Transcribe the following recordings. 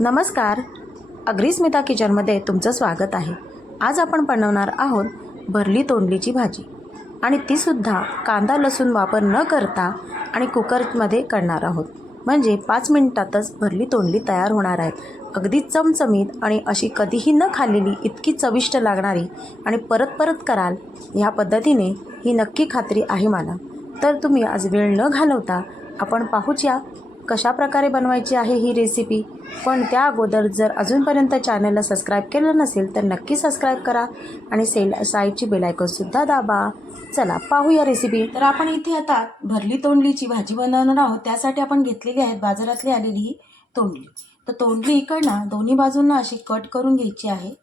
नमस्कार. अग्रिस्मिता किचनमध्ये तुमचं स्वागत आहे. आज आपण बनवणार आहोत भरली तोंडलीची भाजी. आणि तीसुद्धा कांदा लसूण वापर न करता आणि कुकरमध्ये करणार आहोत. म्हणजे पाच मिनिटातच भरली तोंडली तयार होणार आहे अगदी चमचमीत आणि अशी कधीही न खाल्लेली इतकी चविष्ट लागणारी आणि परत परत कराल ह्या पद्धतीने ही नक्की खात्री आहे मला. तर तुम्ही आज वेळ न घालवता आपण पाहूच या कशा प्रकारे बनवायची आहे ही रेसिपी पण त्या अगोदर जर अजूनपर्यंत चॅनलला सबस्क्राईब केलं नसेल तर नक्की सबस्क्राईब करा आणि सेल साईडची बेलायकनसुद्धा दाबा. चला पाहूया रेसिपी तर आपण इथे आता भरली तोंडलीची भाजी बनवणार आहोत. त्यासाठी आपण घेतलेली आहेत बाजारातली आलेली ही तोंडली. तर तोंडली इकडनं दोन्ही बाजूंना अशी कट करून घ्यायची आहे.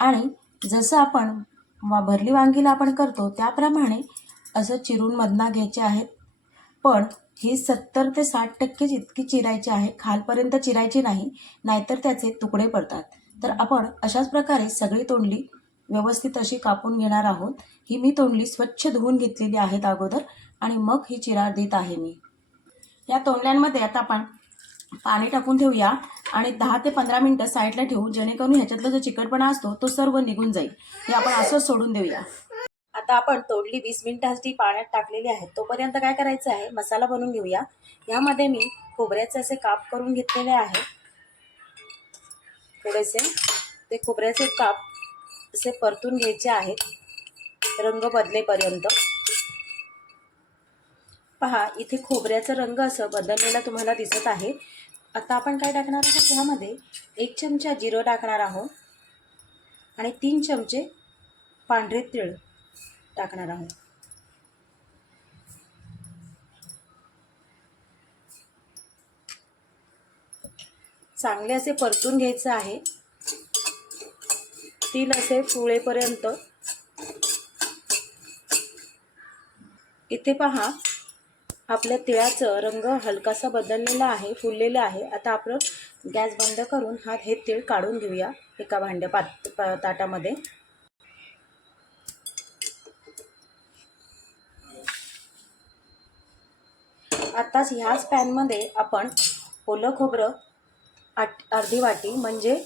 आणि जसं आपण वा भरली वांगीला आपण करतो त्याप्रमाणे असं चिरून मधना घ्यायचे आहेत. पण ही सत्तर ते साठ टक्केच इतकी चिरायची आहे खालपर्यंत चिरायची नाही नाहीतर त्याचे तुकडे पडतात. तर आपण अशाच प्रकारे सगळी तोंडली व्यवस्थित अशी कापून घेणार आहोत. ही मी तोंडली स्वच्छ धुवून घेतलेली आहेत अगोदर आणि मग ही चिरा देत आहे मी. या तोंडल्यांमध्ये आता आपण पाणी टाकून ठेवूया आणि दहा ते पंधरा मिनटं साईडला ठेवू जेणेकरून ह्याच्यातला जो चिकटपणा असतो तो सर्व निघून जाईल. हे आपण असंच सोडून देऊया. आता आपण तोडली वीस मिनिटांसाठी पाण्यात टाकलेली आहे तोपर्यंत काय करायचं आहे? मसाला बनवून घेऊया. ह्यामध्ये मी खोबऱ्याचे असे काप करून घेतलेले आहे. थोडेसे ते खोबऱ्याचे काप असे परतून घ्यायचे आहेत. रंग बदलेपर्यंत. पहा इथे खोबऱ्याचा रंग असं बदललेला तुम्हाला दिसत आहे. आता आपण काय टाकणार आहोत? ह्यामध्ये एक चमचा जिरं टाकणार आहोत आणि तीन चमचे पांढरे तीळ. टाकणार आहोत. चांगले असे परतून घ्यायचं आहे. तील असे फुळेपर्यंत इथे पहा आपल्या तिळाचं रंग हलकासा बदललेला आहे फुललेला आहे. आता आपण गॅस बंद करून हा हे तीळ काढून घेऊया एका भांड्या पात ताटामध्ये. आत्ताच ह्याच पॅनमध्ये आपण ओलं खोबरं आट अर्धी वाटी म्हणजे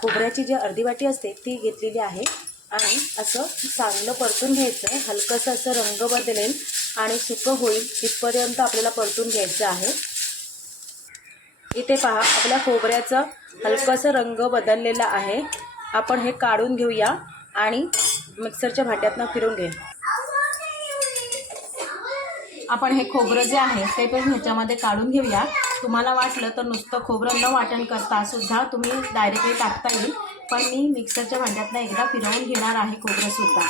खोबऱ्याची जी अर्धी वाटी असते ती घेतलेली आहे. आणि असं चांगलं परतून घ्यायचं आहे हलकंसं असं रंग बदलेल आणि सुकं होईल इथपर्यंत आपल्याला परतून घ्यायचं आहे. इथे पहा आपल्या खोबऱ्याचं हलकंसं रंग बदललेला आहे. आपण हे काढून घेऊया आणि मिक्सरच्या भांड्यातनं फिरून घेऊया आपण हे खोबरं जे आहे ते पण ह्याच्यामध्ये काढून घेऊया. तुम्हाला वाटलं तर नुसतं खोबरं न वाटण करता सुद्धा तुम्ही डायरेक्टली टाकता येईल. पण मी मिक्सरच्या भांड्यातनं एकदा फिरवून घेणार आहे खोबरंसुद्धा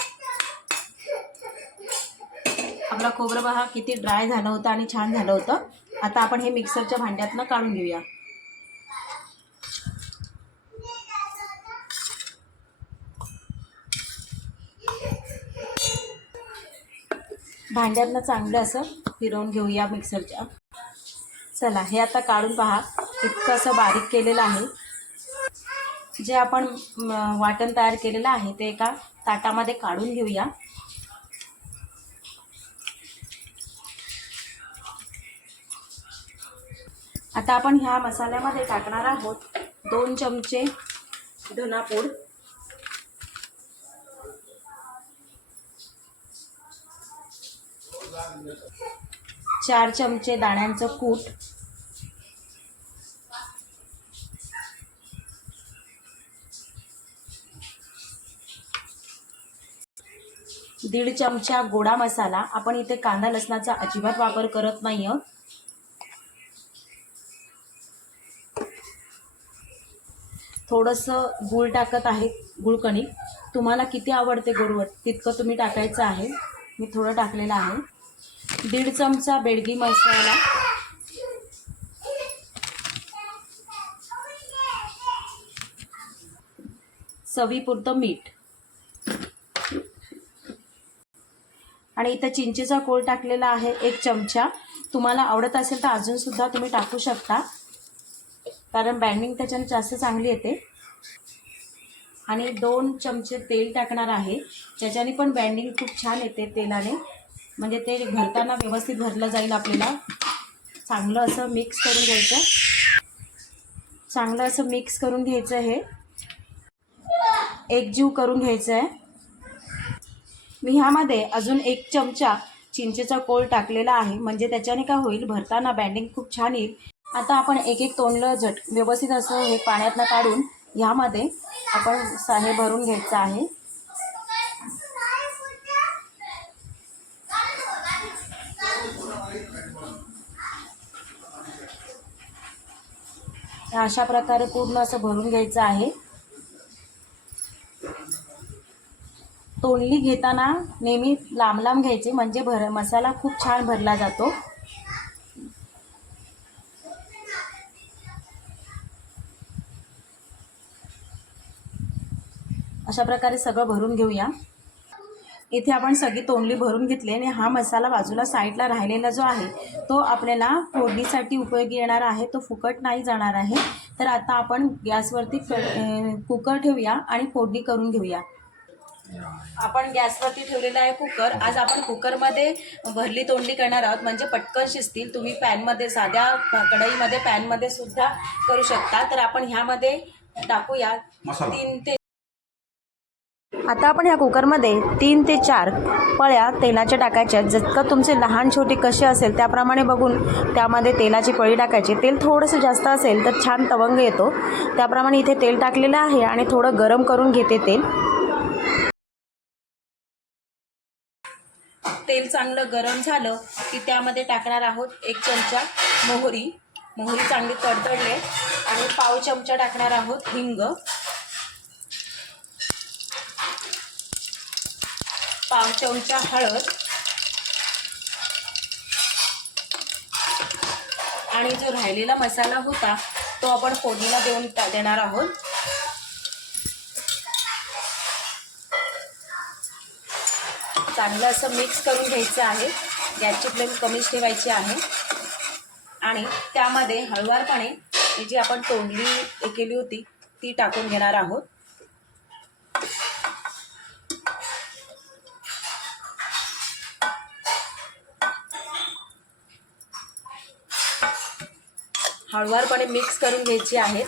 आपलं खोबरं पहा किती ड्राय झालं होतं आणि छान झालं होतं. आता आपण हे मिक्सरच्या भांड्यातनं काढून घेऊया. भांड्यांना चांगलं असं फिरवून घेऊया मिक्सरच्या. चला हे आता काढून पहा. इतकं असं बारीक केलेलं आहे. जे आपण वाटण तयार केलेलं आहे ते एका ताटामध्ये काढून घेऊया. आता आपण ह्या मसाल्यामध्ये टाकणार आहोत दोन चमचे धनापूड. चार चमचे दाण्यांचं कूट. दीड चमचा गोडा मसाला. आपण इथे कांदा लसणाचा अजिबात वापर करत नाही आहोत थोडंसं गूळ टाकत आहे गुळकणी तुम्हाला किती आवडते गोडवट तितकं तुम्ही टाकायचं आहे. मी थोडं टाकलेलं आहे. दीड चमचा बेडगी मसाला. चवीपुरतं मीठ. आणि इथं चिंचेचा कोळ टाकलेला आहे एक चमचा. तुम्हाला आवडत असेल तर अजूनसुद्धा तुम्ही टाकू शकता. कारण बँडिंग त्याच्याने जास्त चांगली येते. आणि दोन चमचे तेल टाकणार आहे. ज्याच्याने पण बँडिंग खूप छान येते तेलाने. म्हणजे ते भरताना व्यवस्थित भरलं जाईल आपल्याला. चांगलं असं मिक्स करून घ्यायचं. चांगलं असं मिक्स करून घ्यायचं आहे एकजीव करून घ्यायचं आहे. मी ह्यामध्ये अजून एक चमचा चिंचेचा कोळ टाकलेला आहे. म्हणजे त्याच्याने काय होईल? भरताना बँडिंग खूप छान येईल. आता आपण एक एक तोंडलं झट व्यवस्थित असं हे पाण्यातनं काढून ह्यामध्ये आपण हे भरून घ्यायचं आहे. अशा प्रकारे पूर्ण असं भरून घ्यायचं आहे. तोंडली घेताना नेहमी लांब लांब घ्यायचे म्हणजे भर मसाला खूप छान भरला जातो. अशा प्रकारे सगळं भरून घेऊया. इथे आपण सगळी तोंडली भरून घेतली आणि हा मसाला बाजूला साईडला राहिलेला जो आहे तो आपल्याला फोडणीसाठी उपयोगी येणार आहे तो फुकट नाही जाणार आहे. तर आता आपण गॅसवरती कुकर ठेवूया आणि फोडणी करून घेऊया. आपण गॅसवरती ठेवलेला आहे कुकर. आज आपण कुकरमध्ये भरली तोंडली करणार आहोत. म्हणजे पटकन शिजतील. तुम्ही पॅनमध्ये साध्या कढईमध्ये पॅनमध्ये सुद्धा करू शकता. तर आपण ह्यामध्ये टाकूया. तीन ते आता आपण ह्या कुकरमध्ये तीन ते चार पळ्या तेलाच्या टाकायच्या. जितकं तुमचे लहान छोटे कसे असेल त्याप्रमाणे बघून त्यामध्ये तेलाची पळी टाकायची. तेल थोडंसं जास्त असेल तर छान तवंग येतो. त्याप्रमाणे इथे तेल टाकलेलं आहे आणि थोडं गरम करून घेते तेल. तेल चांगलं गरम झालं की त्यामध्ये टाकणार आहोत एक चमचा मोहरी. मोहरी चांगली तडतडले. आणि पाव चमचा टाकणार आहोत हिंग. चमचा हळद. आणि जो राहिलेला मसाला होता तो आपण फोडणीला देऊन देणार आहोत. चांगलं असं मिक्स करून घ्यायचं आहे. गॅसची फ्लेम कमीच ठेवायची आहे. आणि त्यामध्ये हळुवारपणे जी आपण तोंडली केली होती ती टाकून घेणार आहोत. हळुवारपणे मिक्स करून घ्यायची आहेत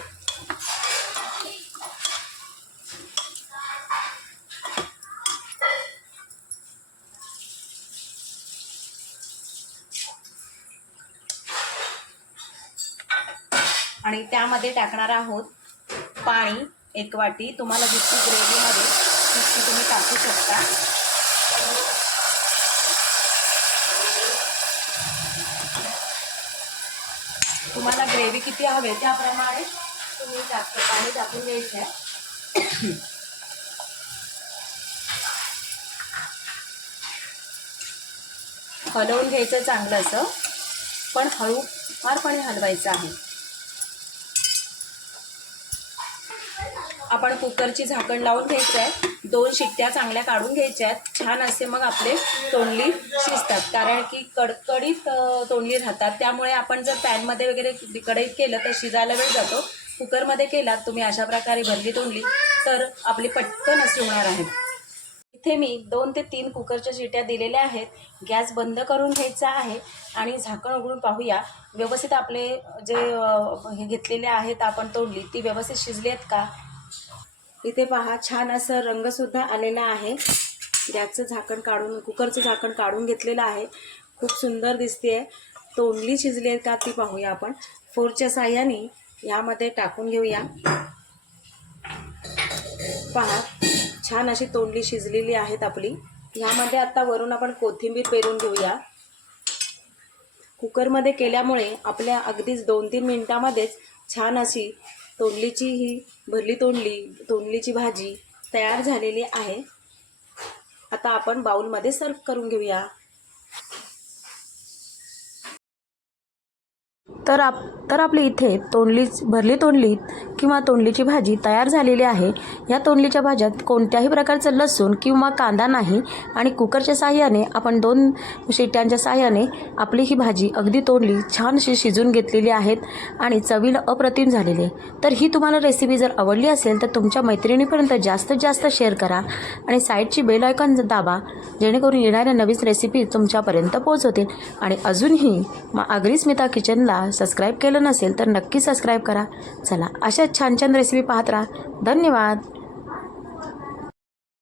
आणि त्यामध्ये टाकणार आहोत पाणी एक वाटी. तुम्हाला जितकी ग्रेव्हीमध्ये तितकी तुम्ही टाकू शकता तुम्हाला ग्रेव्ही किती हवे त्याप्रमाणे तुम्ही जास्त पाणी टाकून घ्यायचं आहे. हलवून घ्यायचं चांगलं असं पण हळू फारपणे हलवायचं आहे. आपण कुकरची झाकण लावून घ्यायचं आहे. दोन शिट्ट्या चांगल्या काढून घ्यायच्या आहेत. छान असे मग आपले तोंडली शिजतात. कारण की कडकडीत तोंडली राहतात. त्यामुळे आपण जर पॅनमध्ये वगैरे कढईत केलं तर शिजायला वेळ जातो. कुकरमध्ये केलात तुम्ही अशा प्रकारे भरली तोंडली तर आपली पटकन अशी होणार आहे. इथे मी दोन ते तीन कुकरच्या शिट्या दिलेल्या आहेत. गॅस बंद करून घ्यायचा आहे आणि झाकण उघडून पाहूया. व्यवस्थित आपले जे हे घेतलेले आहेत आपण तोडली ती व्यवस्थित शिजली आहेत का? इथे पहा छान असं रंगसुद्धा आलेला आहे. गॅसचं झाकण काढून कुकरचं झाकण काढून घेतलेलं आहे. खूप सुंदर दिसते तोंडली शिजली आहे का ती पाहूया आपण. फोरच्या साह्याने यामध्ये टाकून घेऊया. पहा छान अशी तोंडली शिजलेली आहेत आपली. ह्यामध्ये आता वरून आपण कोथिंबीर पेरून घेऊया. कुकरमध्ये केल्यामुळे आपल्या अगदीच दोन तीन मिनटामध्येच छान अशी तोंडलीची ही भरली तोंडली तोंडलीची भाजी तयार झालेली आहे. आता आपण बाउलमध्ये सर्व करून घेऊया. तर आप तर आपली इथे तोंडलीच भरली तोंडली किंवा तोंडलीची भाजी तयार झालेली आहे. या तोंडलीच्या भाज्यात कोणत्याही प्रकारचं लसूण किंवा कांदा नाही आणि कुकरच्या साह्याने आपण दोन शिट्यांच्या साह्याने आपली ही भाजी अगदी तोंडली छानशी शिजून घेतलेली आहेत आणि चवीला अप्रतिम झालेली आहे. तर ही तुम्हाला रेसिपी जर आवडली असेल तर तुमच्या मैत्रिणीपर्यंत जास्तीत जास्त शेअर करा आणि साईडची बेल आयकॉन दाबा जेणेकरून येणाऱ्या नवीन रेसिपी तुमच्यापर्यंत पोहोचवतील आणि अजूनही मा आगरी स्मिता किचनला सबस्क्राईब केलं नसेल तर नक्की सबस्क्राईब करा. चला अशाच छान छान रेसिपी पाहत राहा. धन्यवाद.